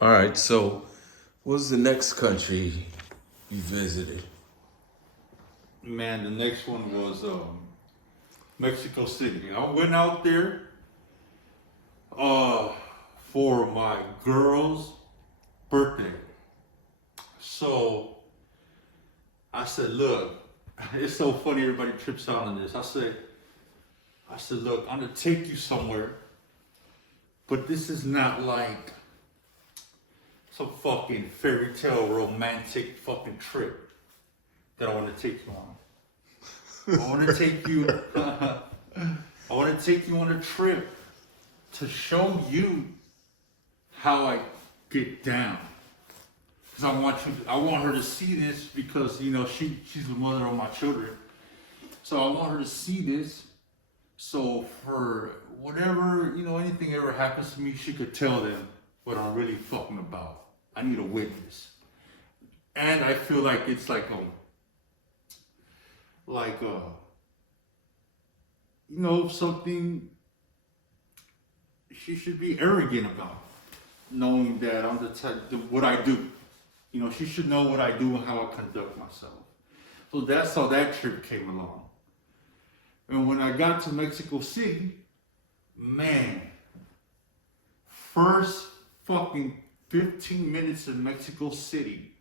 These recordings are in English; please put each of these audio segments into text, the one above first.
All right, so what's the next country you visited? Man, the next one was Mexico City. I went out there uh, for my girl's birthday. So I said, look, it's so funny everybody trips out on this. I said, look, I'm gonna take you somewhere, but this is not like some fucking fairy tale romantic fucking trip that I want to take you on. I want to take you. I want to take you on a trip to show you how I get down. Cause I want her to see this because she's the mother of my children. So I want her to see this. So for whatever anything ever happens to me, she could tell them what I'm really fucking about. I need a witness, and I feel like it's like something she should be arrogant about, knowing that I'm the type what I do. She should know what I do and how I conduct myself. So that's how that trip came along. And when I got to Mexico City, man, first fucking 15 minutes in Mexico City,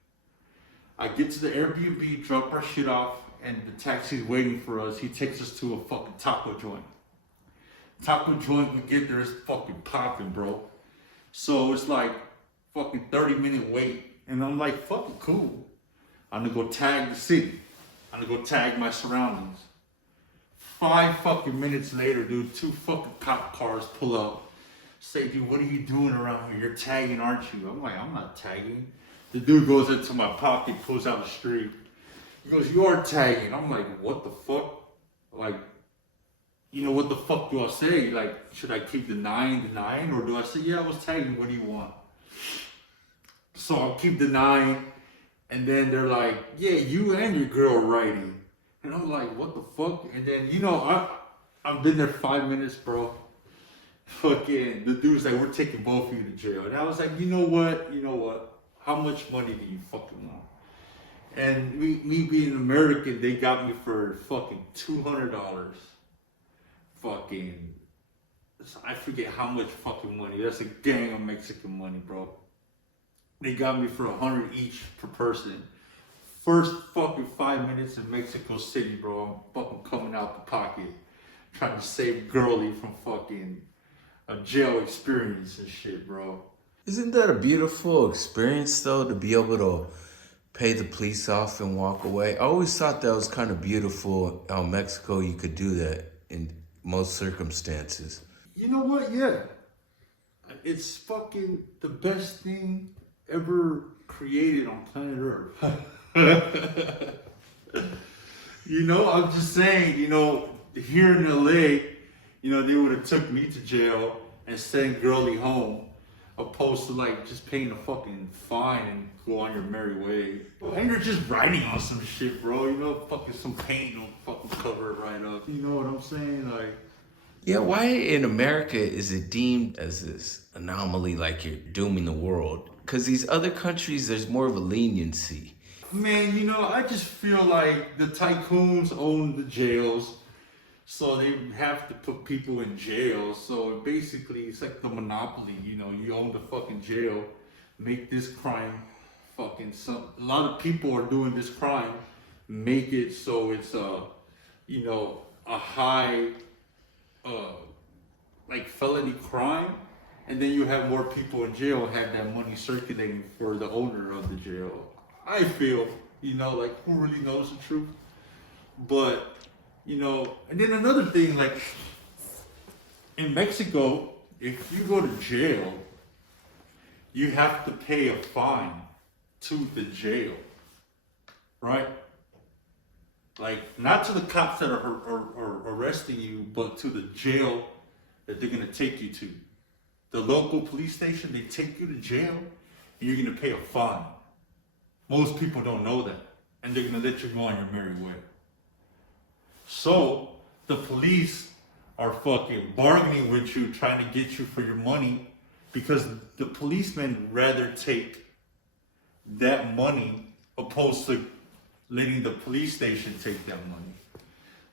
I get to the Airbnb, drop our shit off, and the taxi's waiting for us. He takes us to a fucking taco joint. Taco joint, we get there, it's fucking popping, bro. So it's like fucking 30-minute wait. And I'm like, fucking cool. I'm gonna go tag the city. I'm gonna go tag my surroundings. 5 fucking minutes later, dude, 2 fucking cop cars pull up. Say, dude, what are you doing around here? You're tagging, aren't you? I'm like, I'm not tagging. The dude goes into my pocket, pulls out a street. He goes, you are tagging. I'm like, what the fuck? Like, what the fuck do I say? Like, should I keep denying, or do I say, yeah, I was tagging, what do you want? So I'll keep denying, and then they're like, yeah, you and your girl writing. And I'm like, what the fuck? And then, I've been there 5 minutes, bro. Fucking, the dude's like, we're taking both of you to jail. And I was like, you know what? How much money do you fucking want? And me being American, they got me for fucking $200. Fucking, I forget how much fucking money. That's a gang of Mexican money, bro. They got me for $100 each per person. First fucking 5 minutes in Mexico City, bro. I'm fucking coming out the pocket, trying to save girlie from fucking a jail experience and shit, bro. Isn't that a beautiful experience though, to be able to pay the police off and walk away? I always thought that was kind of beautiful how Mexico you could do that in most circumstances. You know what? Yeah. It's fucking the best thing ever created on planet Earth. I'm just saying, here in LA, they would have took me to jail and sent girlie home, opposed to like just paying a fucking fine and go on your merry way. And you're just writing on some shit, bro. Fucking some paint don't fucking cover it right up. You know what I'm saying? Like, Yeah, why in America is it deemed as this anomaly like you're dooming the world? Because these other countries, there's more of a leniency. man, I just feel like the tycoons own the jails, so they have to put people in jail. So basically, it's like the monopoly. You own the fucking jail, make this crime fucking a lot of people are doing this crime, make it so it's a high like felony crime, and then you have more people in jail have that money circulating for the owner of the jail. I feel, like who really knows the truth? But, and then another thing, like in Mexico, if you go to jail, you have to pay a fine to the jail, right? Like, not to the cops that are arresting you, but to the jail that they're gonna take you to. The local police station, they take you to jail, and you're gonna pay a fine. Most people don't know that, and they're gonna let you go on your merry way. So, the police are fucking bargaining with you, trying to get you for your money, because the policemen rather take that money opposed to letting the police station take that money.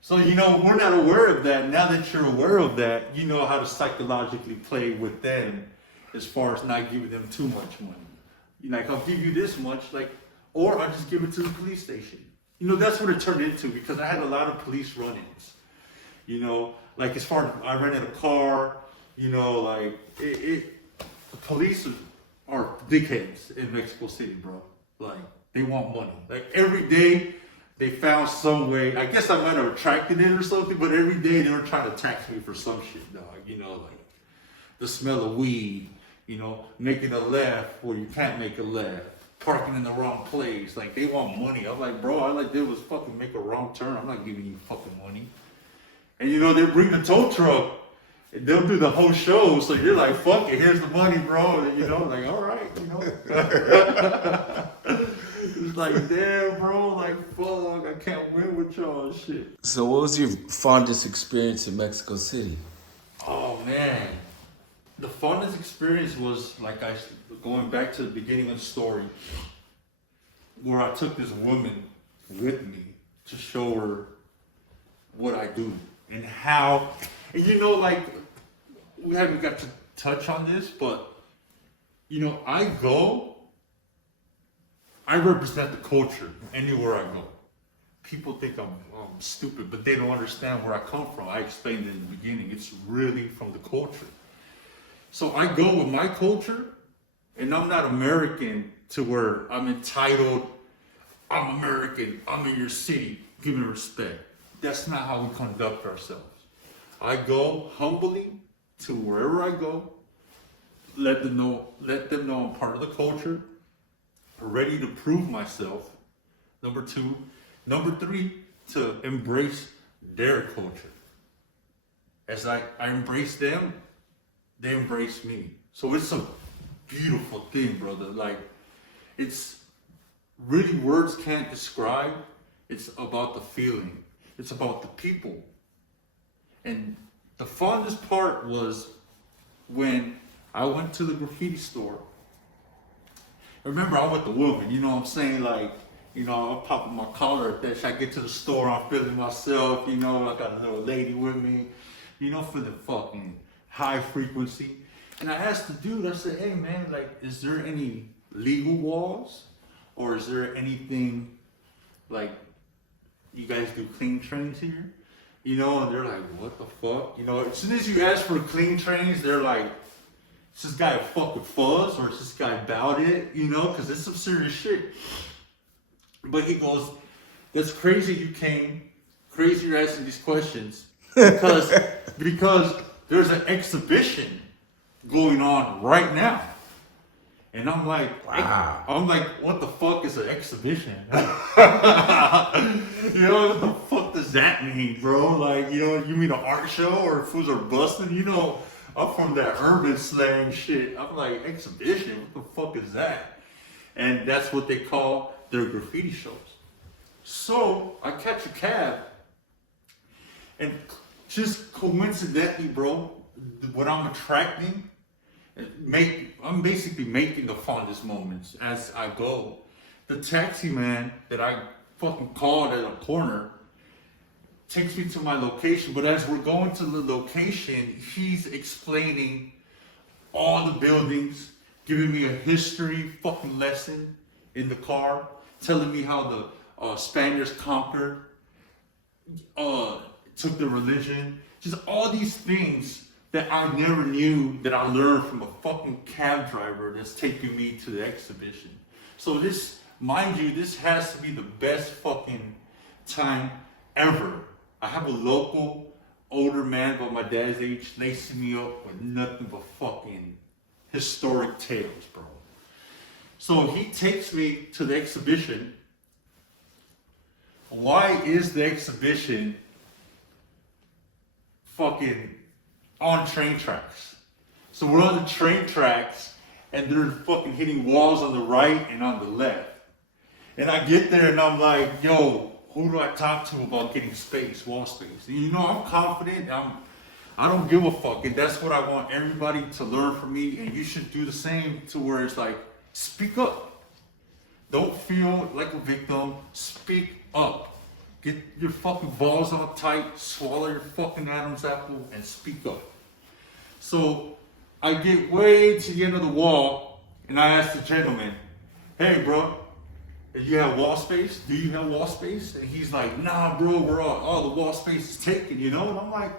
So, you know, we're not aware of that. Now that you're aware of that, you know how to psychologically play with them as far as not giving them too much money. Like, I'll give you this much, like, or I'll just give it to the police station. You know, that's what it turned into, because I had a lot of police run-ins. You know, like, as far as I rented a car, you know, like, the police are dickheads in Mexico City, bro. Like, they want money. Like, every day they found some way. I guess I might have attracted it or something, but every day they were trying to tax me for some shit, dog. You know, like the smell of weed, you know, making a left where you can't make a left, parking in the wrong place. Like, they want money. I'm like, bro, all I did was fucking make a wrong turn. I'm not giving you fucking money. And, you know, they bring the tow truck. They'll do the whole show, so you're like, fuck it, here's the money, bro. And, you know, like, all right, you know. It's like, damn, bro, like, fuck, I can't win with y'all and shit. So what was your fondest experience in Mexico City? Oh, man. The fondest experience was, like, going back to the beginning of the story, where I took this woman with me to show her what I do and how, and you know, like, we haven't got to touch on this, but, you know, I represent the culture anywhere I go. People think I'm stupid, but they don't understand where I come from. I explained in the beginning, it's really from the culture. So I go with my culture, and I'm not American to where I'm entitled, I'm American, I'm in your city, give me respect. That's not how we conduct ourselves. I go humbly to wherever I go, let them know I'm part of the culture, ready to prove myself. Number two. Number three, to embrace their culture. As I embrace them, they embrace me. So it's a beautiful thing, brother. Like, it's really, words can't describe. It's about the feeling. It's about the people. And the fondest part was when I went to the graffiti store. Remember, I'm with the woman, you know what I'm saying? Like, you know, I'm popping my collar at that. I get to the store, I'm feeling myself, you know, I got a little lady with me, you know, for the fucking high frequency. And I asked the dude, I said, hey man, like, is there any legal walls? Or is there anything, like, you guys do clean trains here? You know, and they're like, what the fuck? You know, as soon as you ask for clean trains, they're like, is this guy a fuck with fuzz, or is this guy about it? You know, because it's some serious shit. But he goes, that's crazy you came, crazy you're asking these questions, because there's an exhibition going on right now. And I'm like, wow. I'm like, what the fuck is an exhibition? You know, what the fuck does that mean, bro? Like, you know, you mean an art show or fools are busting? You know, I'm from that urban slang shit. I'm like, exhibition? What the fuck is that? And that's what they call their graffiti shows. So I catch a cab, and just coincidentally, bro, what I'm attracting, I'm basically making the fondest moments as I go. The taxi man that I fucking called at a corner takes me to my location, but as we're going to the location, he's explaining all the buildings, giving me a history fucking lesson in the car, telling me how the Spaniards conquered, took the religion, just all these things that I never knew that I learned from a fucking cab driver that's taking me to the exhibition. So this, mind you, this has to be the best fucking time ever. I have a local older man about my dad's age lacing me up with nothing but fucking historic tales, bro. So he takes me to the exhibition. Why is the exhibition fucking on train tracks? So we're on the train tracks and they're fucking hitting walls on the right and on the left. And I get there and I'm like, yo, who do I talk to about getting space, wall space? And you know, I'm confident. I don't give a fuck. And that's what I want everybody to learn from me. And you should do the same to where it's like, speak up. Don't feel like a victim. Speak up. Get your fucking balls on tight. Swallow your fucking Adam's apple and speak up. So I get way to the end of the wall and I ask the gentleman, hey, bro, you have wall space? Do you have wall space? And he's like, nah, bro, we're all the wall space is taken, you know? And I'm like,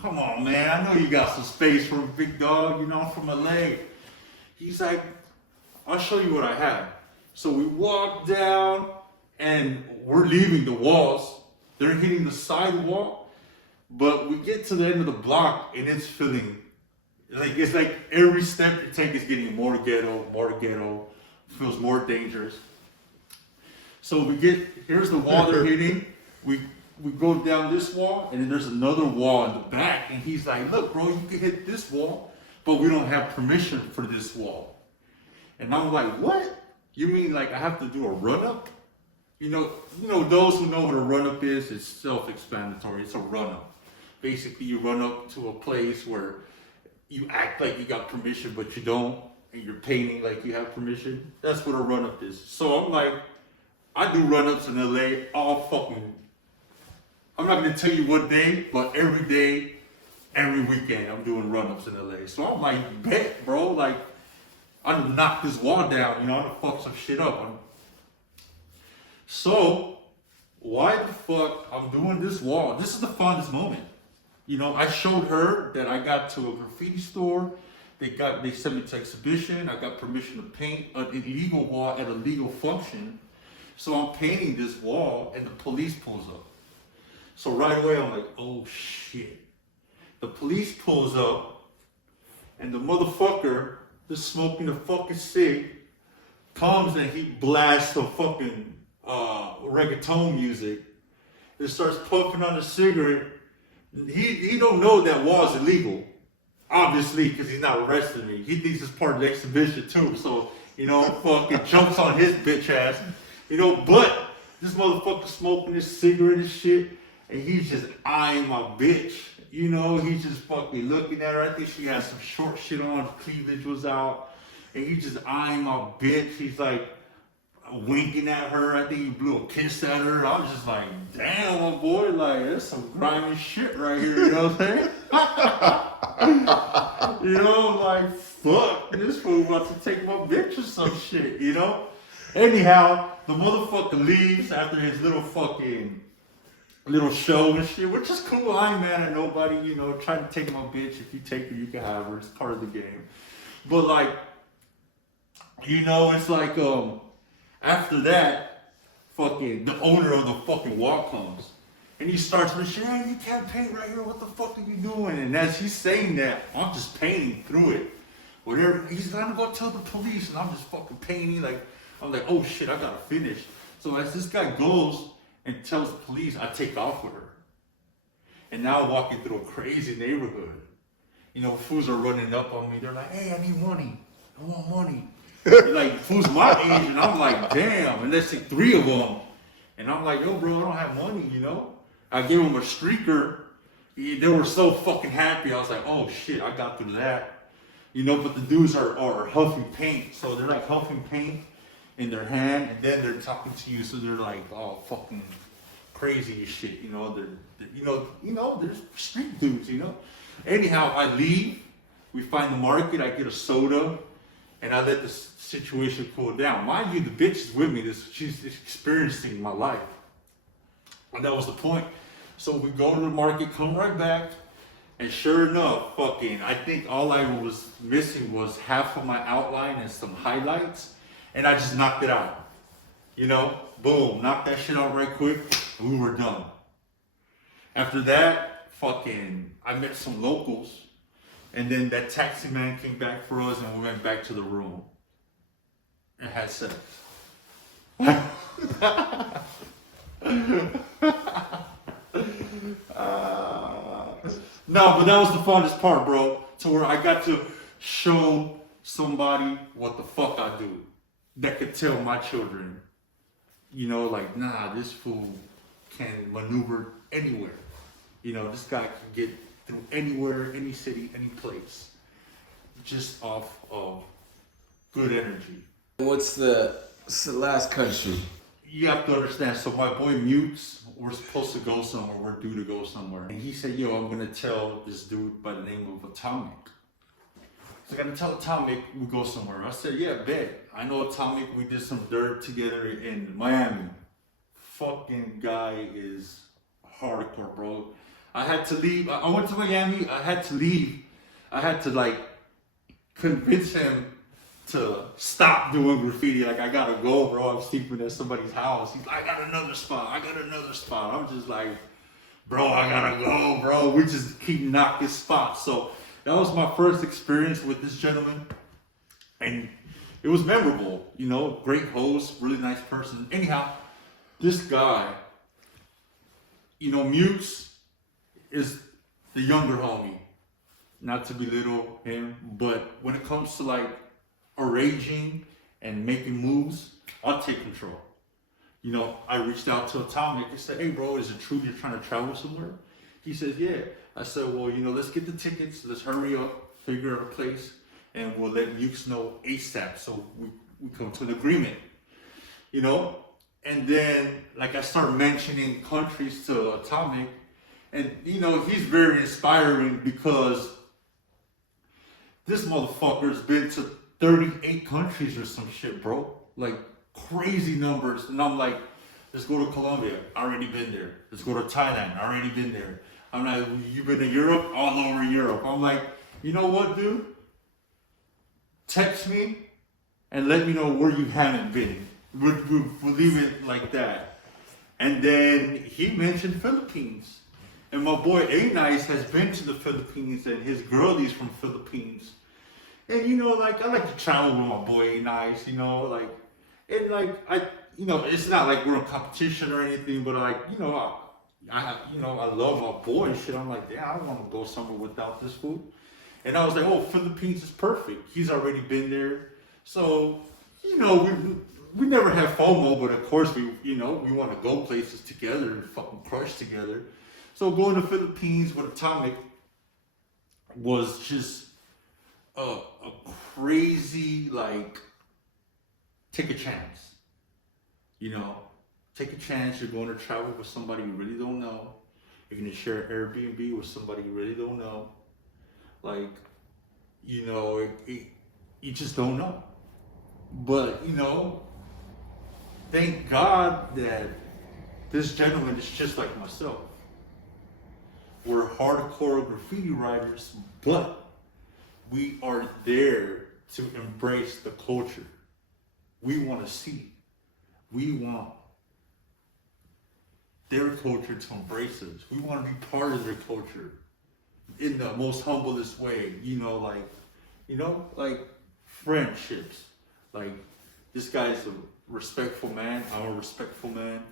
come on, man, I know you got some space for a big dog, you know, I'm from LA. He's like, I'll show you what I have. So we walk down and we're leaving the walls. They're hitting the sidewalk, but we get to the end of the block and it's feeling it's like every step you take is getting more ghetto, feels more dangerous. So here's the wall they're hitting. We go down this wall, and then there's another wall in the back, and he's like, look, bro, you can hit this wall, but we don't have permission for this wall. And I'm like, what? You mean like I have to do a run-up? You know, those who know what a run-up is, it's self-explanatory. It's a run-up. Basically, you run up to a place where you act like you got permission, but you don't, and you're painting like you have permission. That's what a run-up is. So I'm like, I do run-ups in LA I'm not gonna tell you what day, but every day, every weekend, I'm doing run-ups in LA. So I'm like, bet, bro, like, I'm gonna knock this wall down, you know, I'm gonna fuck some shit up. So, why the fuck I'm doing this wall? This is the funnest moment. You know, I showed her that I got to a graffiti store. They sent me to exhibition. I got permission to paint an illegal wall at a legal function. So I'm painting this wall and the police pulls up. So right away I'm like, oh shit. The police pulls up and the motherfucker that's smoking the fucking cig comes and he blasts the fucking reggaeton music and starts puffing on a cigarette. He don't know that wall's illegal, obviously, because he's not arresting me. He thinks it's part of the exhibition too, so, you know, fucking jumps on his bitch ass, you know, but this motherfucker smoking this cigarette and shit, and he's just eyeing my bitch, you know, he's just fucking looking at her. I think she had some short shit on, cleavage was out, and he's just eyeing my bitch. He's like winking at her. I think he blew a kiss at her. I was just like, damn, my boy, like, there's some grimy shit right here, you know what I'm saying? You know, like, fuck, this fool about to take my bitch or some shit, you know? Anyhow, the motherfucker leaves after his little show and shit, which is cool. I ain't mad at nobody, you know, try to take my bitch. If you take her, you can have her. It's part of the game. But, like, you know, it's like, after that, fucking the owner of the fucking wall comes and he starts with shit, hey, you can't paint right here, what the fuck are you doing? And as he's saying that, I'm just painting through it. Whatever, he's gonna go tell the police, and I'm just fucking painting, like, I'm like, oh shit, I gotta finish. So as this guy goes and tells the police, I take off with her. And now I'm walking through a crazy neighborhood. You know, fools are running up on me, they're like, hey, I need money, I want money. Like, fools my age, and I'm like, damn, and let's say 3 of them. And I'm like, yo, bro, I don't have money, you know? I gave them a streaker. They were so fucking happy. I was like, oh shit, I got through that. You know, but the dudes are huffing paint. So they're like huffing paint in their hand, and then they're talking to you, so they're like, oh, fucking crazy as shit, you know? They're street dudes, you know? Anyhow, I leave. We find the market. I get a soda. And I let the situation cool down. Mind you, the bitch is with me. She's experiencing my life. And that was the point. So we go to the market, come right back. And sure enough, I think all I was missing was half of my outline and some highlights. And I just knocked it out. You know, boom, knocked that shit out right quick. And we were done. After that, I met some locals. And then that taxi man came back for us, and we went back to the room and had sex. No, but that was the funnest part, bro. To where I got to show somebody what the fuck I do. That could tell my children, you know, like, nah, this fool can maneuver anywhere. You know, this guy can get through anywhere, any city, any place, just off of good energy. What's the last country? You have to understand, so my boy Mutes, we're supposed to go somewhere, we're due to go somewhere. And he said, yo, I'm gonna tell this dude by the name of Atomic. So I'm gonna tell Atomic we go somewhere. I said, yeah, bet. I know Atomic, we did some dirt together in Miami. Fucking guy is hardcore, bro. I had to leave. I went to Miami, I had to leave. I had to like convince him to stop doing graffiti. Like, I gotta go, bro. I'm sleeping at somebody's house. He's like, I got another spot. I'm just like, bro, I gotta go, bro. We just keep knocking spots. So that was my first experience with this gentleman. And it was memorable, you know, great host, really nice person. Anyhow, this guy, you know, Mutes is the younger homie. Not to belittle him, but when it comes to like arranging and making moves, I'll take control. You know, I reached out to Atomic and said, hey bro, is it true you're trying to travel somewhere? He says, yeah. I said, well, you know, let's get the tickets, let's hurry up, figure out a place, and we'll let Mukes know ASAP so we come to an agreement. You know? And then, like, I start mentioning countries to Atomic, and, you know, he's very inspiring because this motherfucker's been to 38 countries or some shit, bro. Like, crazy numbers. And I'm like, let's go to Colombia. I already been there. Let's go to Thailand. I already been there. I'm like, you been to Europe? All over Europe. I'm like, you know what, dude? Text me and let me know where you haven't been. We'll leave it like that. And then he mentioned Philippines. And my boy A-Nice has been to the Philippines, and his girlie's from Philippines. And you know, like, I like to travel with my boy A-Nice, you know, like, and like, you know, it's not like we're in competition or anything, but like, you know, I love my boy and shit. I'm like, damn, I don't want to go somewhere without this food. And I was like, oh, Philippines is perfect. He's already been there. So, you know, we never have FOMO, but of course we want to go places together and fucking crush together. So going to Philippines with Atomic was just a crazy, like, take a chance. You know, take a chance. You're going to travel with somebody you really don't know. You're going to share an Airbnb with somebody you really don't know. Like, you know, you just don't know. But, you know, thank God that this gentleman is just like myself. We're hardcore graffiti writers, but we are there to embrace the culture. We want to see. We want their culture to embrace us. We want to be part of their culture in the most humblest way. You know, like friendships. Like, this guy's a respectful man. I'm a respectful man.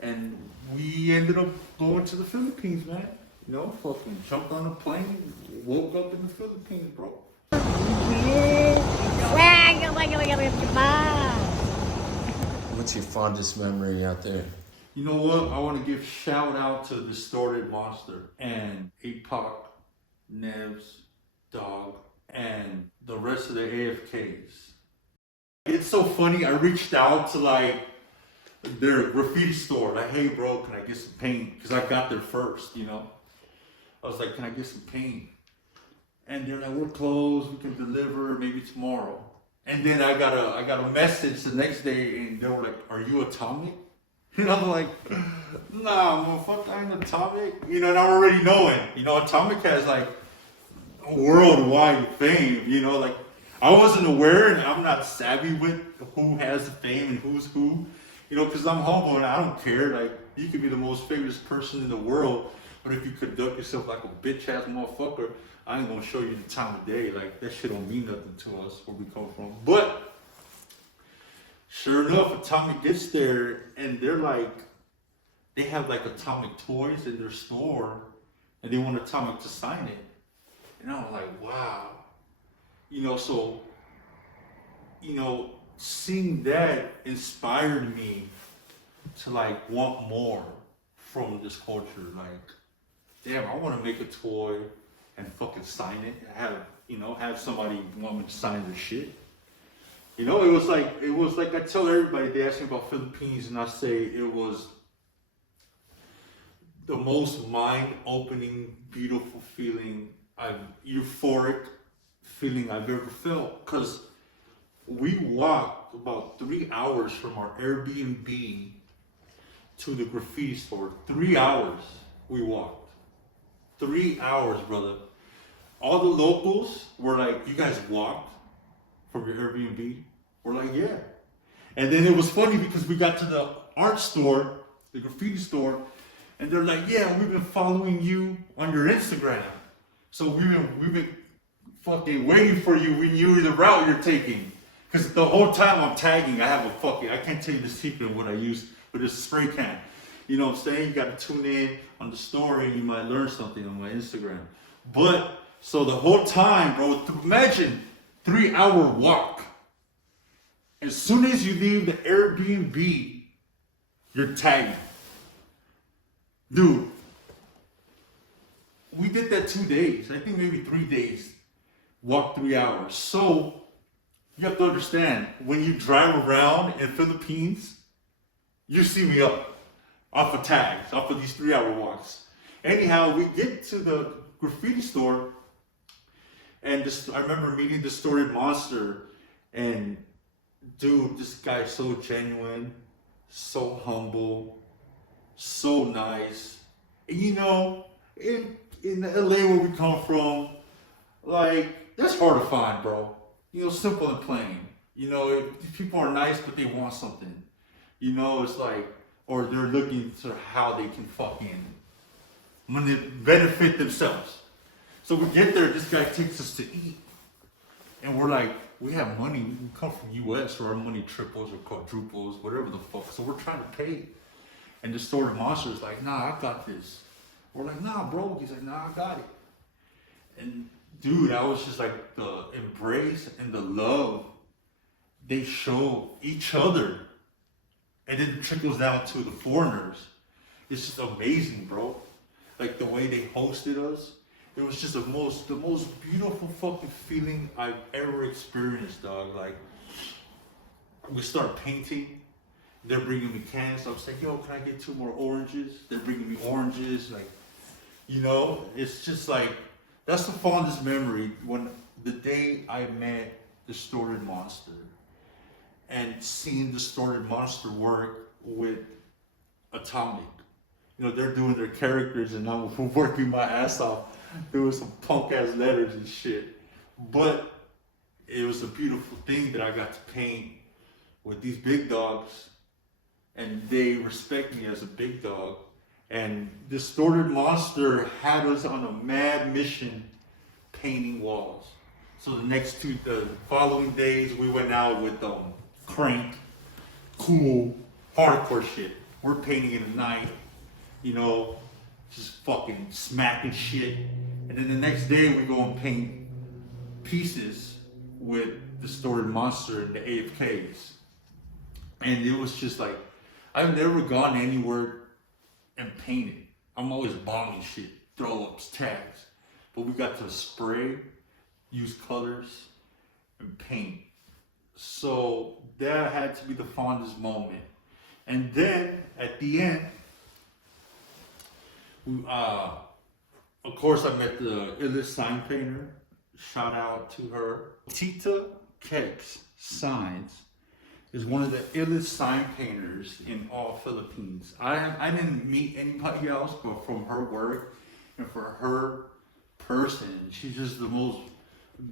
And we ended up going to the Philippines, man. You know, fucking jumped on a plane, woke up in the Philippines, bro. What's your fondest memory out there? You know what? I want to give shout out to Distorted Monster and APOC, Nevs, Dog, and the rest of the AFKs. It's so funny. I reached out to like their graffiti store. Like, hey bro, can I get some paint? Because I got there first, you know. I was like, can I get some paint? And they're like, we're closed. We can deliver maybe tomorrow. And then I got a message the next day, and they were like, are you Atomic? And I'm like, nah, motherfucker, I ain't Atomic. You know, and I'm already knowing. You know, Atomic has like worldwide fame. You know, like, I wasn't aware, and I'm not savvy with who has the fame and who's who. You know, because I'm humble and I don't care. Like, you could be the most famous person in the world, but if you conduct yourself like a bitch ass motherfucker, I ain't gonna show you the time of day. Like, that shit don't mean nothing to us where we come from. But sure enough, Atomic gets there and they're like, they have like Atomic toys in their store and they want Atomic to sign it. And I was like, wow. You know, so, you know, seeing that inspired me to like want more from this culture. Like, damn, I want to make a toy and fucking sign it. Have somebody want me to sign their shit. It was like I tell everybody, they ask me about Philippines, and I say it was the most mind-opening, beautiful feeling, euphoric feeling I've ever felt. Cause we walked about 3 hours from our Airbnb to the graffiti store. 3 hours we walked. 3 hours, brother. All the locals were like, "You guys walked from your Airbnb?" We're like, "Yeah." And then it was funny because we got to the art store, the graffiti store, and they're like, "Yeah, we've been following you on your Instagram. So we've been fucking waiting for you. We knew the route you're taking." Because the whole time I'm tagging, I can't tell you the secret of what I use, but it's a spray can. You know what I'm saying? You got to tune in on the story and you might learn something on my Instagram. But, so the whole time, bro, imagine 3 hour walk. As soon as you leave the Airbnb, you're tagging. Dude, we did that 2 days. I think maybe 3 days. Walk 3 hours. So, you have to understand, when you drive around in Philippines, you see me off of tags, off of these 3 hour walks. Anyhow, we get to the graffiti store, and I remember meeting the Storied Monster, and dude, this guy's so genuine, so humble, so nice. And in LA where we come from, like, that's hard to find, bro. Simple and plain. People are nice, but they want something. It's like, or they're looking to how they can fucking benefit themselves. So we get there, this guy takes us to eat. And we're like, we have money, we can come from US, or our money triples or quadruples, whatever the fuck. So we're trying to pay. And the store monster is like, "Nah, I got this." We're like, "Nah, bro." He's like, "Nah, I got it." And dude, I was just like, the embrace and the love they show each other, and then it trickles down to the foreigners. It's just amazing, bro. Like the way they hosted us, it was just the most beautiful fucking feeling I've ever experienced, dog. Like, we start painting, they're bringing me cans. I was like, "Yo, can I get 2 more oranges?" They're bringing me oranges, like, it's just like, that's the fondest memory, when the day I met the Storied Monster and seeing the Storied Monster work with Atomic. They're doing their characters and I'm working my ass off. There was some punk ass letters and shit. But it was a beautiful thing that I got to paint with these big dogs, and they respect me as a big dog. And the Storied Monster had us on a mad mission painting walls. So the following days, we went out with Crank, cool, hardcore shit. We're painting in the night, just fucking smacking shit. And then the next day, we go and paint pieces with the Storied Monster and the AFKs. And it was just like, I've never gone anywhere and painted. I'm always bombing shit, throw ups, tags. But we got to spray, use colors, and paint. So that had to be the fondest moment. And then at the end, of course, I met the illest sign painter. Shout out to her. Tita Kex Signs is one of the illest sign painters in all Philippines. I didn't meet anybody else, but from her work and for her person, she's just the most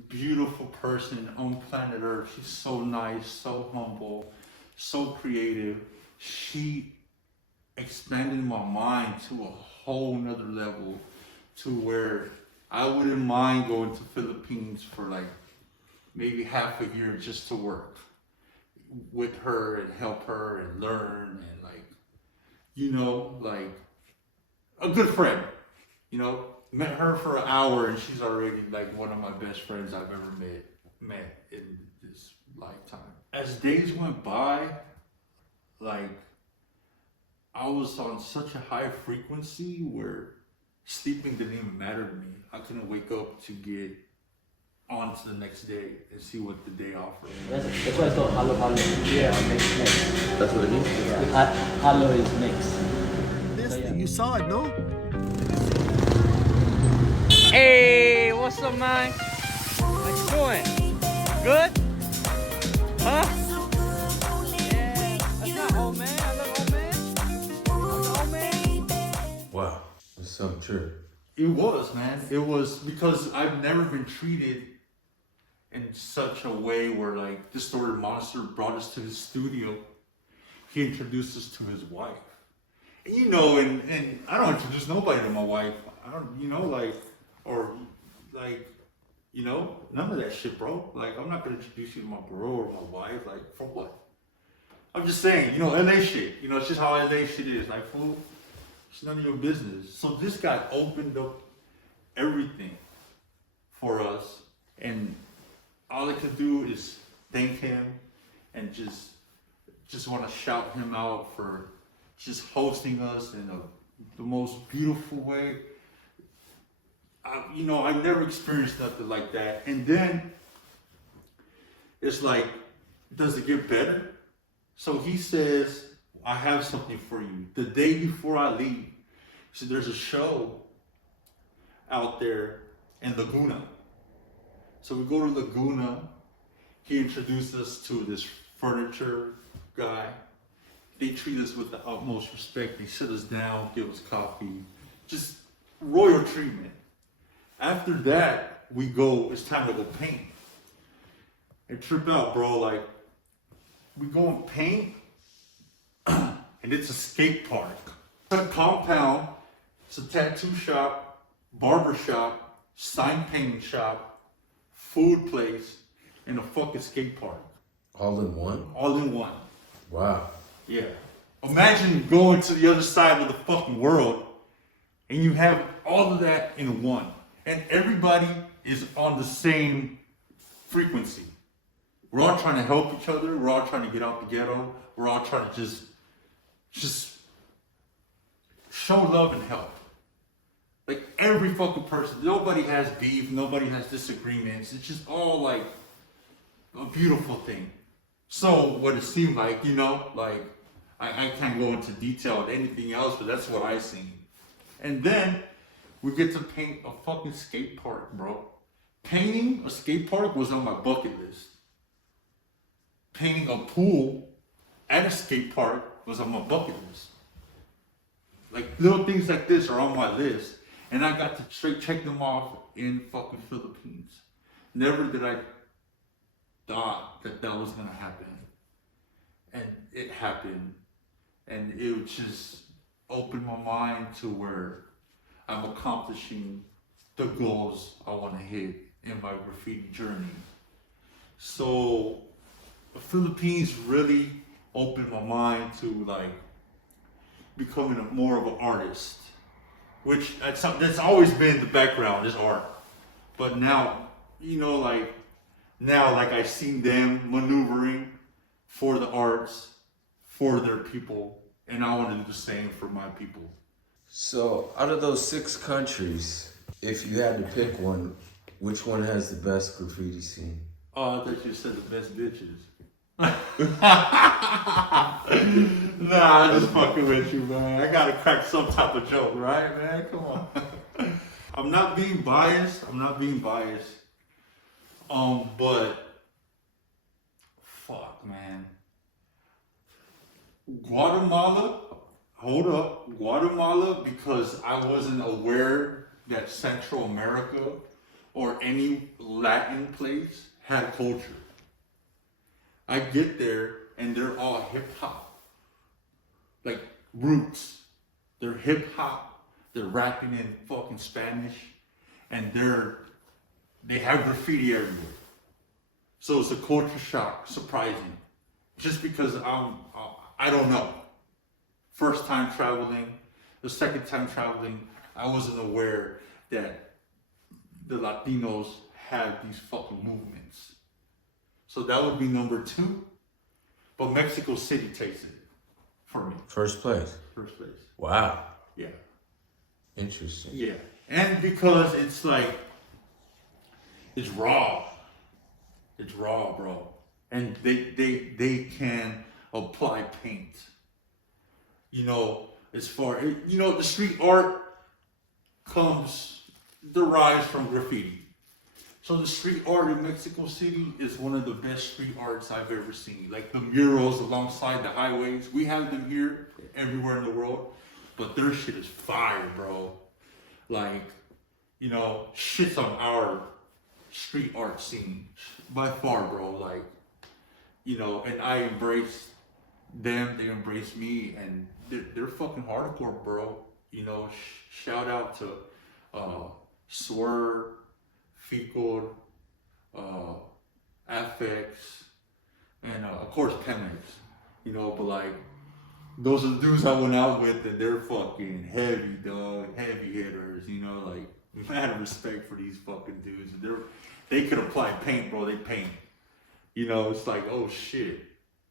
beautiful person on planet Earth. She's so nice, so humble, so creative. She expanded my mind to a whole nother level, to where I wouldn't mind going to Philippines for like maybe half a year just to work with her and help her and learn and like a good friend. Met her for an hour and she's already like one of my best friends I've ever met in this lifetime. As days went by, like I was on such a high frequency where sleeping didn't even matter to me. I couldn't wake up to get on to the next day and see what the day offered. That's why it's called halo halo. Yeah, mix. That's what it means? Yeah. Halo is mix. This thing, you saw it, no? Hey, what's up, man? How you doing? Good? Huh? Yeah, that's not old man. I look old man. I'm old man. Wow, that's so true. It was, man. It was because I've never been treated in such a way where like Distorted Monster brought us to his studio. He introduced us to his wife. And, you know, and I don't introduce nobody to my wife. I don't, you know, like, or like, you know, none of that shit, bro. Like, I'm not gonna introduce you to my bro or my wife. Like, for what? I'm just saying, you know, LA shit. You know, it's just how LA shit is. Like, fool, it's none of your business. So this guy opened up everything for us, and all I could do is thank him and just want to shout him out for just hosting us in the most beautiful way. You know, I've never experienced nothing like that. And then it's like, does it get better? So he says, I have something for you. The day before I leave, so there's a show out there in Laguna. So we go to Laguna. He introduced us to this furniture guy. They treat us with the utmost respect. They sit us down, give us coffee, just royal treatment. After that, we go, it's time to go paint. And trip out, bro, like, we go and paint, and it's a skate park. It's a compound, it's a tattoo shop, barber shop, sign painting shop, food place, and a fucking skate park. All in one? All in one. Wow. Yeah. Imagine going to the other side of the fucking world, and you have all of that in one. And everybody is on the same frequency. We're all trying to help each other. We're all trying to get out the ghetto. We're all trying to just show love and help. Like every fucking person. Nobody has beef. Nobody has disagreements. It's just all like a beautiful thing. So what it seemed like, you know, like I can't go into detail on anything else, but that's what I seen. And then we get to paint a fucking skate park, bro. Painting a skate park was on my bucket list. Painting a pool at a skate park was on my bucket list. Like little things like this are on my list, and I got to check them off in fucking Philippines. Never did I thought that was gonna happen, and it happened, and it just opened my mind to where I'm accomplishing the goals I want to hit in my graffiti journey. So the Philippines really opened my mind to like becoming more of an artist, which that's always been the background, is art. But now, you know, like I seen them maneuvering for the arts, for their people, and I want to do the same for my people. So, out of those 6 countries, if you had to pick one, which one has the best graffiti scene? Oh, I thought you said the best bitches. Nah, I'm just fucking with you, man. I gotta crack some type of joke, right, man? Come on. I'm not being biased. But fuck, man. Guatemala. Hold up, Guatemala, because I wasn't aware that Central America or any Latin place had culture. I get there and they're all hip hop, like roots. They're hip hop. They're rapping in fucking Spanish, and they have graffiti everywhere. So it's a culture shock, surprising, just because I don't know. First time traveling, the second time traveling, I wasn't aware that the Latinos have these fucking movements. So that would be number 2. But Mexico City takes it for me. First place. First place. Wow. Yeah. Interesting. Yeah, and because it's like, it's raw. It's raw, bro. And they can apply paint. You know, as far, you know, the street art derives from graffiti. So the street art in Mexico City is one of the best street arts I've ever seen. Like the murals alongside the highways. We have them here everywhere in the world, but their shit is fire, bro. Like, you know, shit's on our street art scene by far, bro. Like, you know, and I embrace them, they embrace me, and they're fucking hardcore, bro. You know, shout out to Swerve, Fecal, FX, and of course Pemex. You know, but like, those are the dudes I went out with, and they're fucking heavy, dog, heavy hitters. You know, like, mad respect for these fucking dudes. They could apply paint, bro. They paint. You know, it's like, oh shit,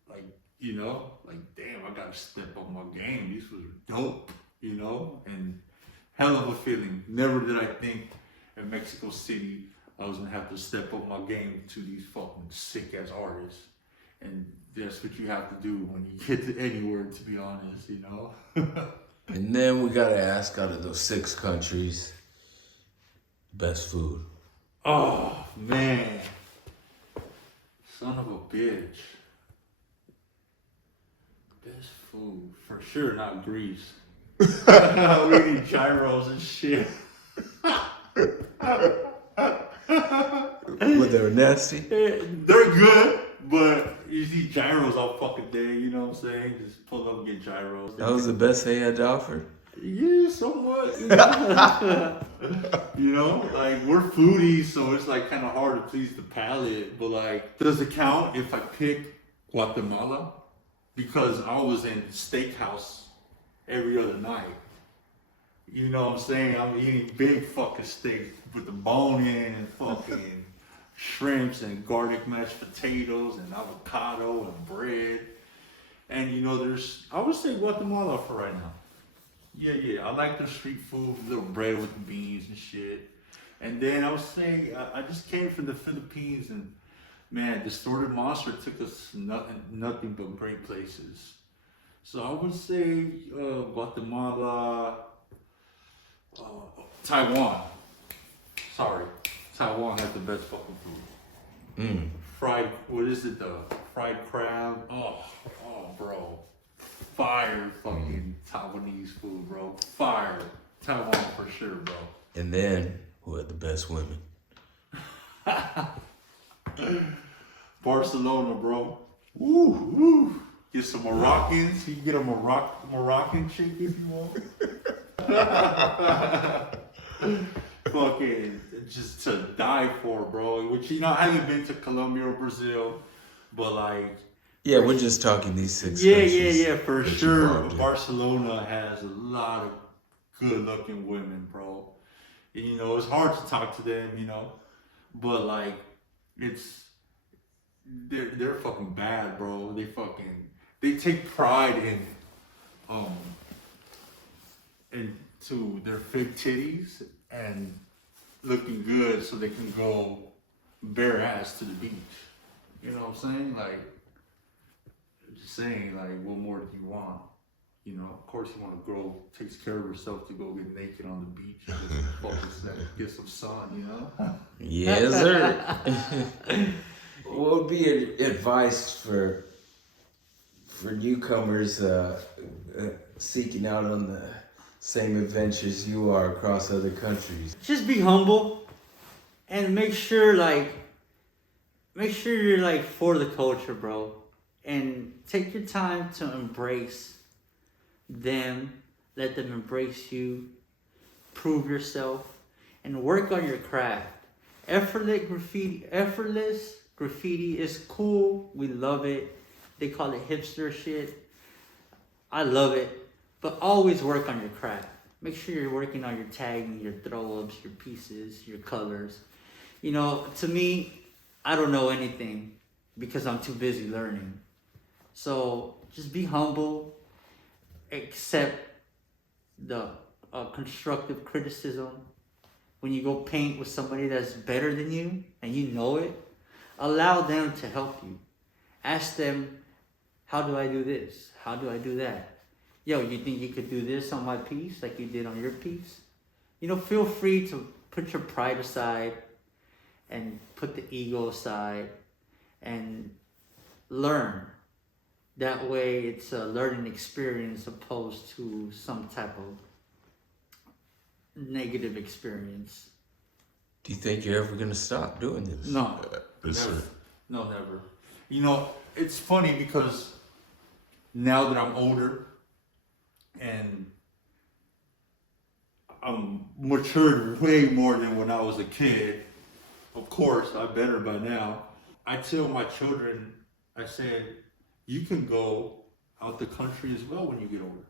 like, you know, like, damn, I gotta step up my game. These was dope, you know, and hell of a feeling. Never did I think in Mexico City I was gonna have to step up my game to these fucking sick ass artists. And that's what you have to do when you get to anywhere, to be honest, you know. And then we gotta ask, out of those 6 countries, best food. Oh man, son of a bitch. Best food, for sure not Greece. We need gyros and shit. Were they nasty? They're good, but you see gyros all fucking day, you know what I'm saying? Just pull up and get gyros. That was the best they had to offer? Yeah, somewhat. You know? You know, like, we're foodies, so it's like kind of hard to please the palate. But like, does it count if I pick Guatemala? Because I was in steakhouse every other night. You know what I'm saying? I'm eating big fucking steak with the bone in and fucking shrimps and garlic mashed potatoes and avocado and bread. And you know, I would say Guatemala for right now. Yeah, I like the street food, little bread with the beans and shit. And then I would say, I just came from the Philippines, and man, Distorted Monster took us nothing but great places. So I would say Guatemala, Taiwan. Sorry, Taiwan has the best fucking food. Fried, what is it, the fried crab? Oh, bro. Fire fucking Taiwanese food, bro. Fire. Taiwan for sure, bro. And then, who had the best women? Barcelona, bro. Woo. Get some Moroccans. You can get a Moroccan chick if you want. Fucking just to die for, bro. Which, you know, I haven't been to Colombia or Brazil, but like, Yeah, we're just talking these 6 countries. Yeah, for sure. Barcelona has a lot of good-looking women, bro. And, you know, it's hard to talk to them, you know, but like, they're fucking bad, bro. They take pride into their fake titties and looking good so they can go bare ass to the beach. You know what I'm saying? Like, just saying, like, what more do you want? You know, of course you want a girl who takes care of herself to go get naked on the beach and just focus and get some sun, you know? Yes, sir. What would be advice for newcomers seeking out on the same adventures you are across other countries? Just be humble and make sure you're like for the culture, bro. And take your time to embrace them. Let them embrace you. Prove yourself and work on your craft. Effortless graffiti is cool. We love it. They call it hipster shit. I love it. But always work on your craft. Make sure you're working on your tagging, your throw-ups, your pieces, your colors. You know, to me, I don't know anything because I'm too busy learning. So just be humble. Accept the constructive criticism, when you go paint with somebody that's better than you and you know it, allow them to help you. Ask them, how do I do this? How do I do that? Yo, you think you could do this on my piece like you did on your piece? You know, feel free to put your pride aside and put the ego aside and learn. That way it's a learning experience opposed to some type of negative experience. Do you think you're ever gonna stop doing this? No, Yes, never. sir. No, never. You know, it's funny because now that I'm older and I'm matured way more than when I was a kid. Of course, I'm better by now. I tell my children, I said, you can go out the country as well when you get older.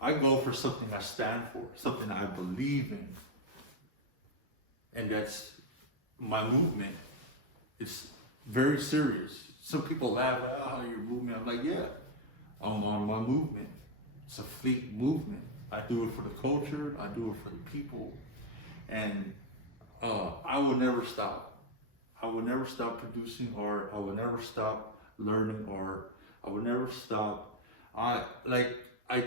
I go for something I stand for, something I believe in. And that's my movement. It's very serious. Some people laugh, oh, your movement. I'm like, yeah, I'm on my movement. It's a FLEAT movement. I do it for the culture, I do it for the people. And I will never stop. I will never stop producing art. I will never stop learning art. I will never stop. I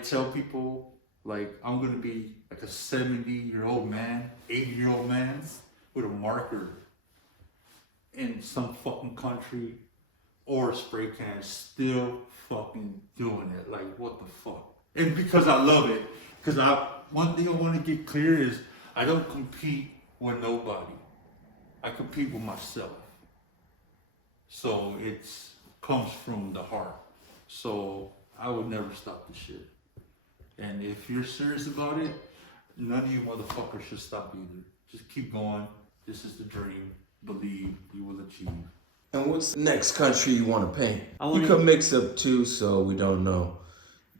tell people, like, I'm gonna be like a 70-year-old man, 80-year-old man with a marker in some fucking country or a spray can, still fucking doing it. Like, what the fuck? And because I love it. Because one thing I want to get clear is I don't compete with nobody. I compete with myself. So it comes from the heart. So I would never stop this shit. And if you're serious about it, none of you motherfuckers should stop either. Just keep going. This is the dream. Believe you will achieve. And what's the next country you want to paint? I You wanna- could mix up two, so we don't know.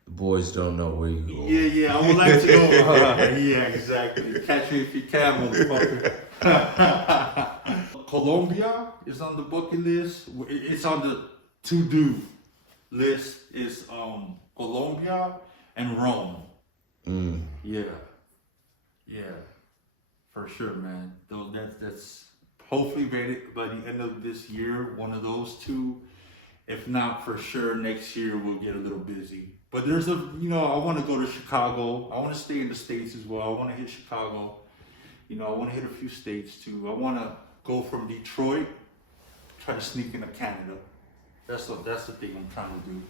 The boys don't know where you go. Yeah, I would like to go. Yeah, exactly. Catch me if you can, motherfucker. Colombia is on the bucket list. It's on the to-do list. Is Colombia and Rome. Yeah, for sure, man. Though that's hopefully by the end of this year, one of those two. If not, for sure, next year we'll get a little busy. But there's I want to go to Chicago. I want to stay in the States as well. I want to hit Chicago. I want to hit a few states too. I want to go from Detroit, try to sneak into Canada. That's the thing I'm trying to do.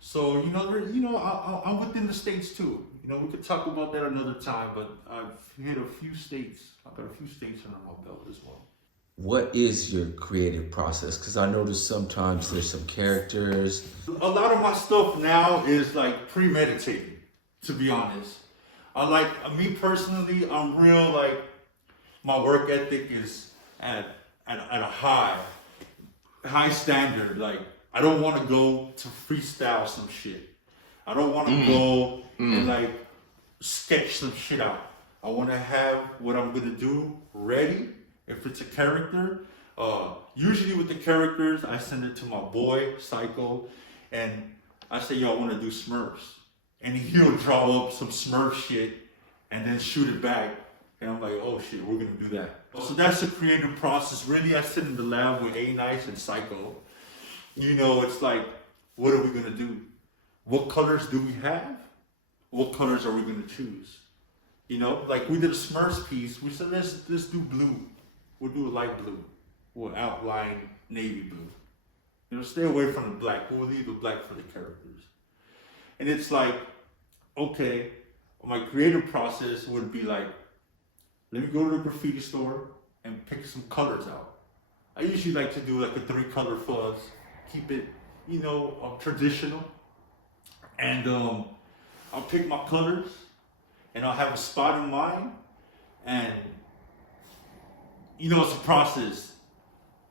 So, I'm within the states too. We could talk about that another time, but I've hit a few states. I've got a few states under my belt as well. What is your creative process? Because I notice sometimes there's some characters. A lot of my stuff now is like premeditated, to be honest. Me personally, I'm real, like, my work ethic is at a high standard. Like, I don't want to go to freestyle some shit. I don't want to go and like sketch some shit out. I want to have what I'm gonna do ready. If it's a character, usually with the characters, I send it to my boy, Psycho, and I say, yo, I want to do Smurfs. And he'll draw up some Smurf shit and then shoot it back. And I'm like, oh shit, we're going to do that. So that's the creative process. Really, I sit in the lab with A-Nice and Psycho. It's like, what are we going to do? What colors do we have? What colors are we going to choose? Like we did a Smurfs piece. We said, let's do blue. We'll do a light blue. We'll outline navy blue. Stay away from the black. We'll leave the black for the characters. And it's like, okay, my creative process would be like, let me go to the graffiti store and pick some colors out. I usually like to do like a 3-color fuzz, keep it, traditional. And I'll pick my colors and I'll have a spot in mind. And it's a process.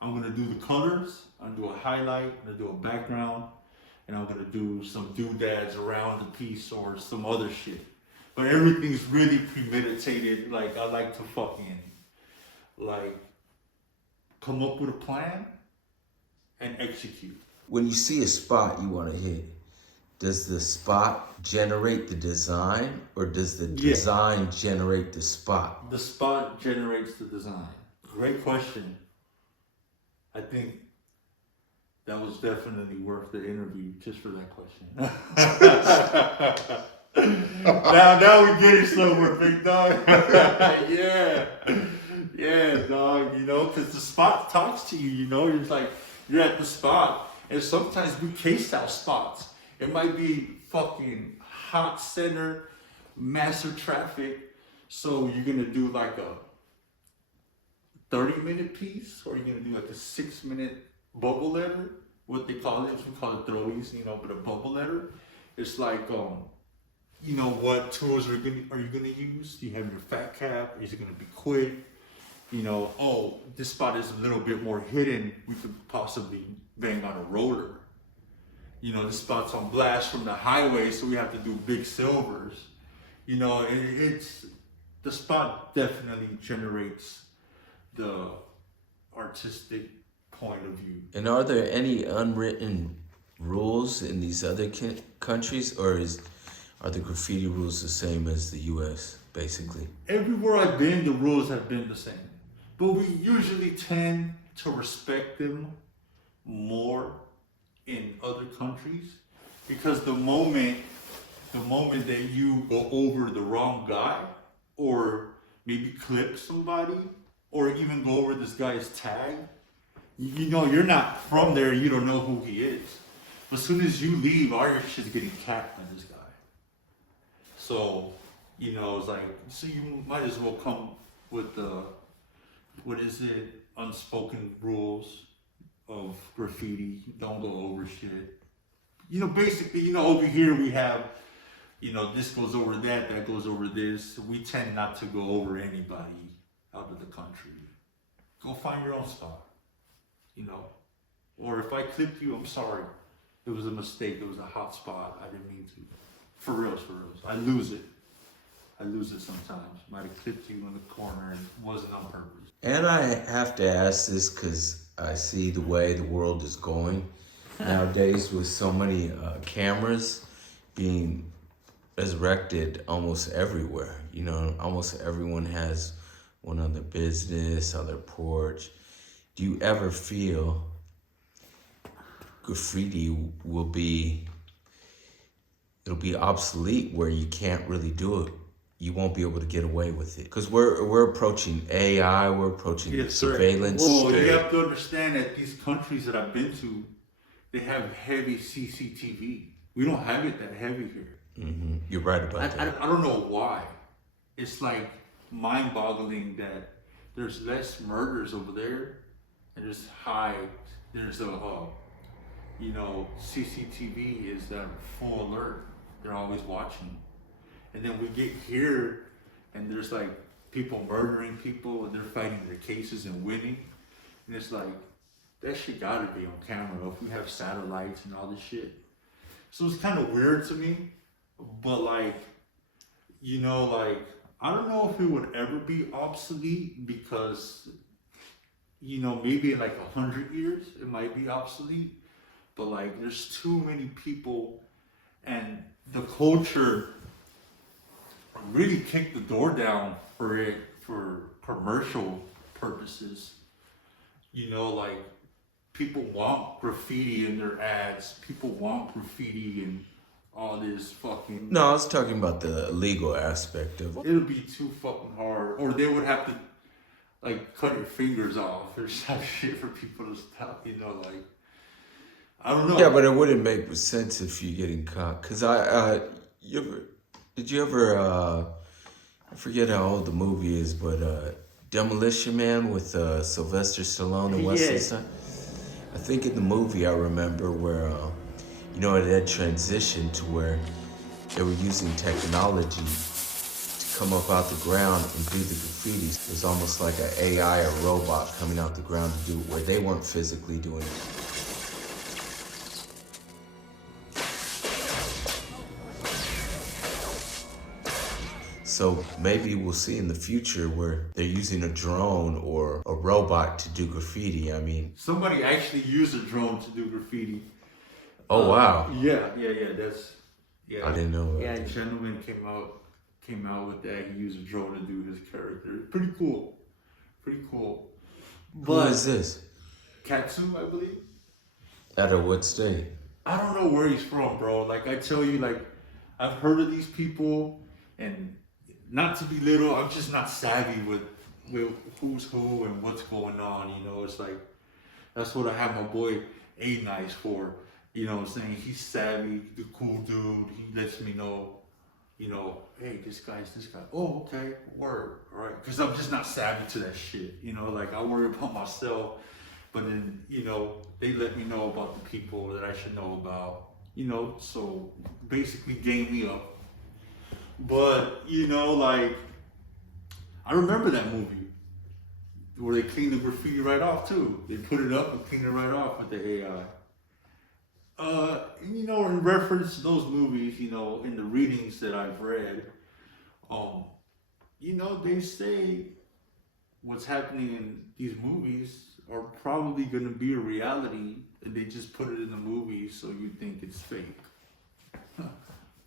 I'm gonna do the colors, I'm gonna do a highlight, I'm gonna do a background, and I'm gonna do some doodads around the piece or some other shit. But everything's really premeditated. Like, I like to fucking, like, come up with a plan and execute. When you see a spot you want to hit, does the spot generate the design, or does the design generate the spot? The spot generates the design. Great question. I think that was definitely worth the interview just for that question. now we get it somewhere, big dog. yeah, dog. You know, because the spot talks to you. You know, you're like you're at the spot, and sometimes we case out spots. It might be fucking hot center, massive traffic. So you're gonna do like a 30-minute piece, or you're gonna do like a 6-minute bubble letter. What they call it, we call it throwies, you know, but a bubble letter. It's like, you know, what tools are you gonna use? Do you have your fat cap? Is it gonna be quick? You know, oh, this spot is a little bit more hidden. We could possibly bang on a roller. You know, the spot's on blast from the highway, so we have to do big silvers. You know, it's the spot definitely generates the artistic point of view. And are there any unwritten rules in these other countries, or are the graffiti rules the same as the U.S. basically? Everywhere I've been, the rules have been the same, but we usually tend to respect them more in other countries, because the moment that you go over the wrong guy, or maybe clip somebody, or even go over this guy's tag, you know, you're not from there, you don't know who he is. But as soon as you leave, all your shit's getting capped by this guy. So, you know, it's like, so you might as well come with the, unspoken rules of graffiti. Don't go over shit. You know, basically, you know, over here we have, you know, this goes over that, that goes over this. We tend not to go over anybody out of the country. Go find your own spot, you know. Or if I clipped you, I'm sorry. It was a mistake. It was a hot spot. I didn't mean to. For reals. I lose it sometimes. Might have clipped you in the corner and it wasn't on purpose. And I have to ask this because I see the way the world is going nowadays, with so many cameras being erected almost everywhere. You know, almost everyone has one on their business, on their porch. Do you ever feel graffiti will be obsolete, where you can't really do it? You won't be able to get away with it, because we're approaching AI, we're approaching surveillance. Well, you have to understand that these countries that I've been to, they have heavy CCTV. We don't have it that heavy here. Mm-hmm. You're right about that. I don't know why. It's like mind-boggling that there's less murders over there, and there's a you know, CCTV is full alert. They're always watching. And then we get here, and there's like people murdering people, and they're fighting their cases and winning. And it's like, that shit gotta be on camera if we have satellites and all this shit. So it's kind of weird to me, but like, you know, like, I don't know if it would ever be obsolete, because, you know, maybe in like 100 years, it might be obsolete. But like, there's too many people, and the culture really kicked the door down for it for commercial purposes. You know, like, people want graffiti in their ads. People want graffiti and all this fucking... No, I was talking about the legal aspect of it. It'll be too fucking hard. Or they would have to, like, cut your fingers off or some shit for people to stop, you know, like... I don't know. Yeah, but it wouldn't make sense if you're getting caught. Cause did you ever, I forget how old the movie is, but Demolition Man with Sylvester Stallone and Wesley Snipes? I think in the movie I remember where, you know, it had transitioned to where they were using technology to come up out the ground and do the graffitis. It was almost like an AI, a robot coming out the ground to do it, where they weren't physically doing it. So maybe we'll see in the future where they're using a drone or a robot to do graffiti. I mean, somebody actually used a drone to do graffiti. Oh wow. Yeah. That's yeah. I didn't know about Yeah, that. Gentleman came out with that. He used a drone to do his character. Pretty cool. Who But is this? Katsu, I believe. Out of what state? I don't know where he's from, bro. Like I tell you, like I've heard of these people, and not to belittle, I'm just not savvy with who's who and what's going on. You know, it's like that's what I have my boy A Nice for. You know what I'm saying? He's savvy, the cool dude. He lets me know, you know, hey, this guy's this guy. Oh, okay, word, all right. Because I'm just not savvy to that shit. You know, like I worry about myself, but then, you know, they let me know about the people that I should know about. You know, so basically game me up. But, you know, like, I remember that movie where they cleaned the graffiti right off too. They put it up and cleaned it right off with the AI. You know, in reference to those movies, you know, in the readings that I've read, you know, they say what's happening in these movies are probably going to be a reality, and they just put it in the movies so you think it's fake. But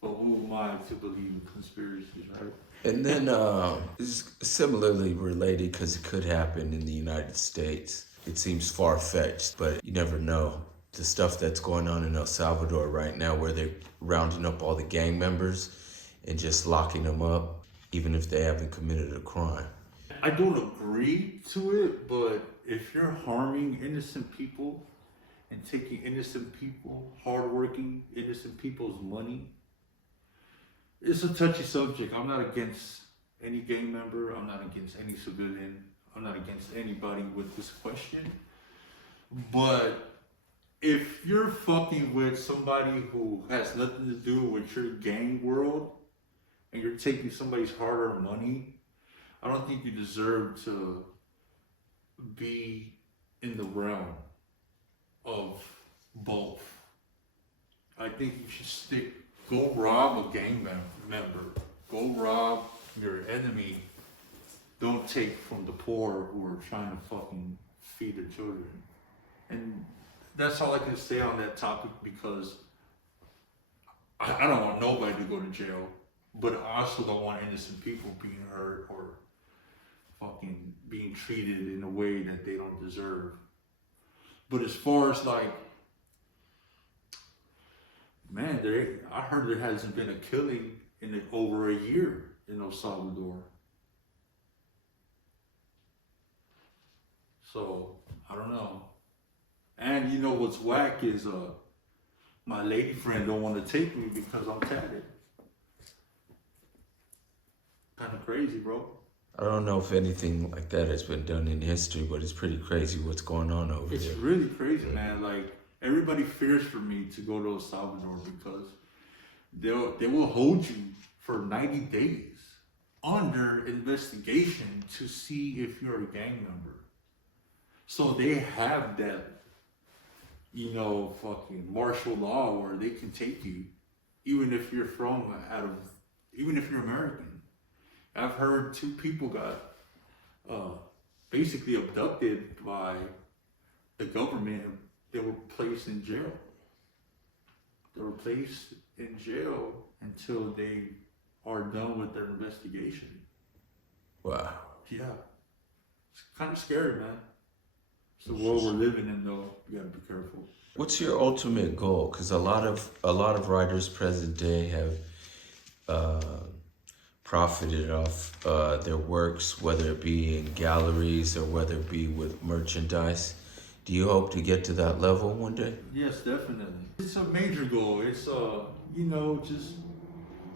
who am I to believe in conspiracies, right? And then it's similarly related because it could happen in the United States. It seems far-fetched, but you never know. The stuff that's going on in El Salvador right now, where they're rounding up all the gang members and just locking them up, even if they haven't committed a crime. I don't agree to it, but if you're harming innocent people and taking innocent people, hardworking innocent people's money, it's a touchy subject. I'm not against any gang member. I'm not against any civilian. I'm not against anybody with this question. But if you're fucking with somebody who has nothing to do with your gang world and you're taking somebody's hard-earned money, I don't think you deserve to be in the realm of both. I think you should go rob a gang member. Go rob your enemy. Don't take from the poor who are trying to fucking feed their children. And that's all I can say on that topic, because I don't want nobody to go to jail, but I also don't want innocent people being hurt or fucking being treated in a way that they don't deserve. But as far as like, man, I heard there hasn't been a killing in over a year in El Salvador. So, I don't know. And you know what's whack is my lady friend don't want to take me because I'm tatted. Kind of crazy, bro. I don't know if anything like that has been done in history, but it's pretty crazy what's going on over there. It's really crazy, man. Like, everybody fears for me to go to El Salvador because they will hold you for 90 days under investigation to see if you're a gang member. So they have that, you know, fucking martial law where they can take you, even if you're even if you're American. I've heard 2 people got basically abducted by the government. They were placed in jail. They were placed in jail until they are done with their investigation. Wow. Yeah. It's kind of scary, man. It's the world we're living in, though. You gotta be careful. What's your ultimate goal? Because a lot of writers present day have profited off their works, whether it be in galleries or whether it be with merchandise. Do you hope to get to that level one day? Yes, definitely. It's a major goal. It's you know, just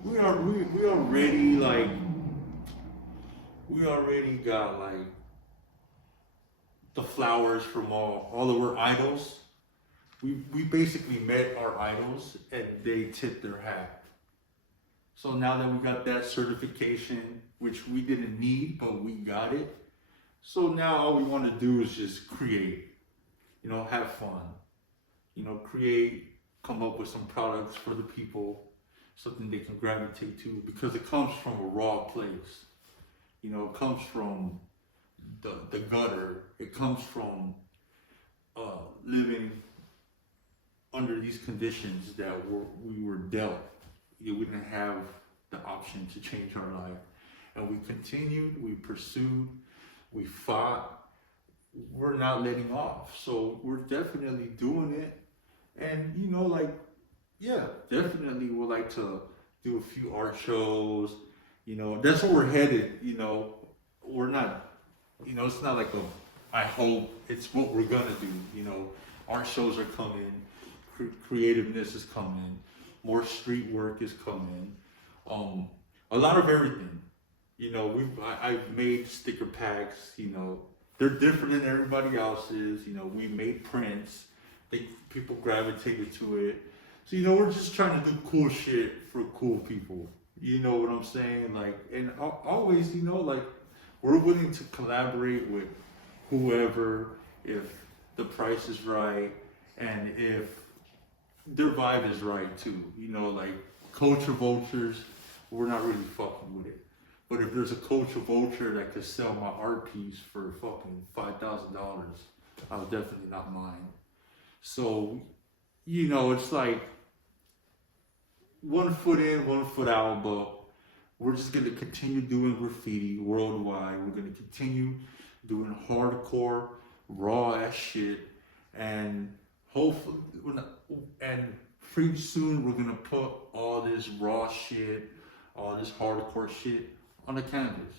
we already got like the flowers from all of our idols. We basically met our idols and they tipped their hat. So now that we got that certification, which we didn't need, but we got it. So now all we want to do is just create, you know, have fun, you know, create, come up with some products for the people, something they can gravitate to, because it comes from a raw place. You know, it comes from the gutter. It comes from living under these conditions that we were dealt. We didn't have the option to change our life. And we continued, we pursued, we fought. We're not letting off. So we're definitely doing it. And, you know, like, yeah, definitely would like to do a few art shows. You know, that's where we're headed. You know, we're not, you know, it's not like I hope, it's what we're gonna do. You know, art shows are coming, creativeness is coming, more street work is coming, a lot of everything. You know, I've made sticker packs. You know, they're different than everybody else's. You know, we made prints. People gravitated to it. So, you know, we're just trying to do cool shit for cool people. You know what I'm saying? Like, and always, you know, like, we're willing to collaborate with whoever if the price is right and if their vibe is right too. You know, like, culture vultures, we're not really fucking with it. But if there's a culture vulture that could sell my art piece for fucking $5,000, I would definitely not mind. So, you know, it's like 1 foot in, 1 foot out, but we're just gonna continue doing graffiti worldwide. We're gonna continue doing hardcore, raw ass shit, and hopefully, and pretty soon we're gonna put all this raw shit, all this hardcore shit on the canvas.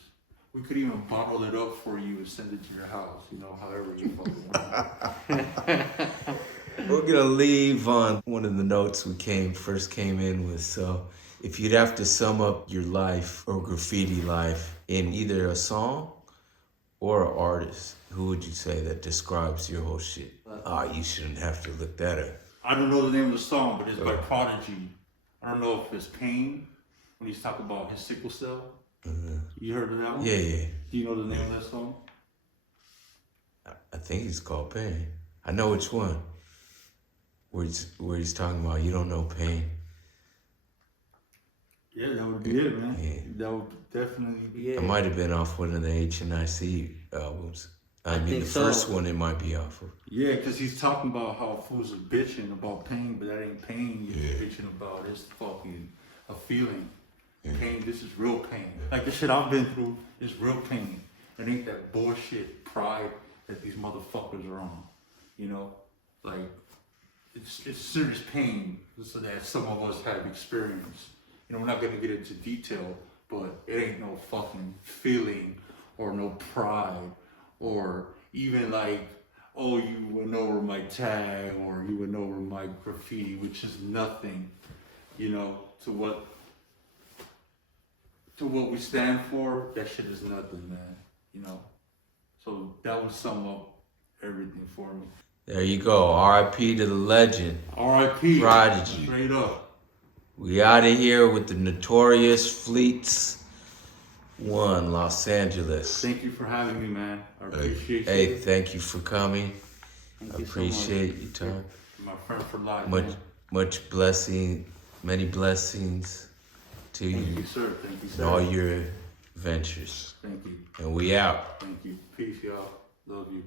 We could even bottle it up for you and send it to your house, you know, however you fucking want. We're gonna leave on one of the notes we first came in with. So if you'd have to sum up your life or graffiti life in either a song or an artist, who would you say that describes your whole shit? You shouldn't have to look that up. I don't know the name of the song, but it's by Prodigy. I don't know if it's Pain, when he's talking about his sickle cell. You heard of that one? Yeah, yeah. Do you know the name of that song? I think it's called Pain. I know which one. Where he's talking about you don't know pain. Yeah, that would be it, man. Yeah. That would definitely be It it. might have been off one of the HNIC albums. I mean, think the so. first one it might be off of. Yeah, because he's talking about how fools are bitching about pain, but that ain't pain you're bitching about. It's fucking a feeling. Pain, this is real pain. Like the shit I've been through is real pain. It ain't that bullshit pride that these motherfuckers are on. You know? Like, it's serious pain so that some of us have experienced. You know, we're not gonna get into detail, but it ain't no fucking feeling or no pride or even like, oh, you went over my tag or you went over my graffiti, which is nothing, you know, to what we stand for. That shit is nothing, man, you know. So that would sum up everything for me. There you go. R.I.P. to the legend. R.I.P. Prodigy. Straight up. We out of here with the notorious FLEAT ONE, Los Angeles. Thank you for having me, man. I appreciate you. Hey, thank you for coming. Thank I you so appreciate much. your time. My friend for life. Much blessing, many blessings to Thank you you, sir. Thank you, and sir. all your ventures. Thank you. And we out. Thank you. Peace, y'all. Love you.